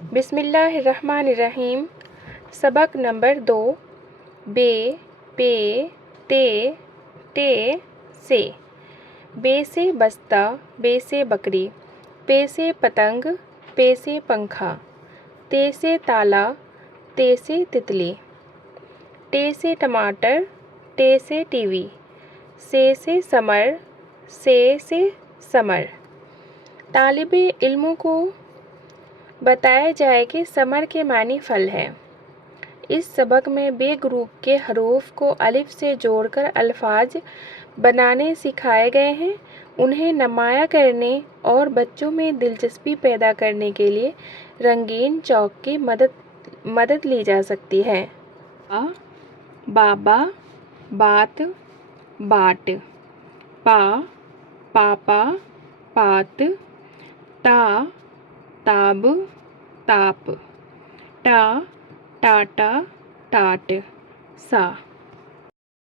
بسم اللہ الرحمن الرحیم۔ سبق نمبر 2، بے، پے، تے، ٹے، سے۔ بے سے بستہ، بے سے بکری، پے سے پتنگ، پے سے پنکھا، تے سے تالا، تے سے تتلی، ٹے سے ٹماٹر، ٹے سے ٹی وی، سے ثمر، سے ثمر۔ طالب علموں کو بتایا جائے کہ ثمر کے معنی پھل ہے۔ اس سبق میں بے گروپ کے حروف کو الف سے جوڑ کر الفاظ بنانے سکھائے گئے ہیں۔ انہیں نمایاں کرنے اور بچوں میں دلچسپی پیدا کرنے کے لیے رنگین چاک کی مدد لی جا سکتی ہے۔ با، بابا، بات، باٹ، پا، پاپا، پات، تا، تاب، تاپ، ٹا، ٹاٹا، ٹاٹ، سا۔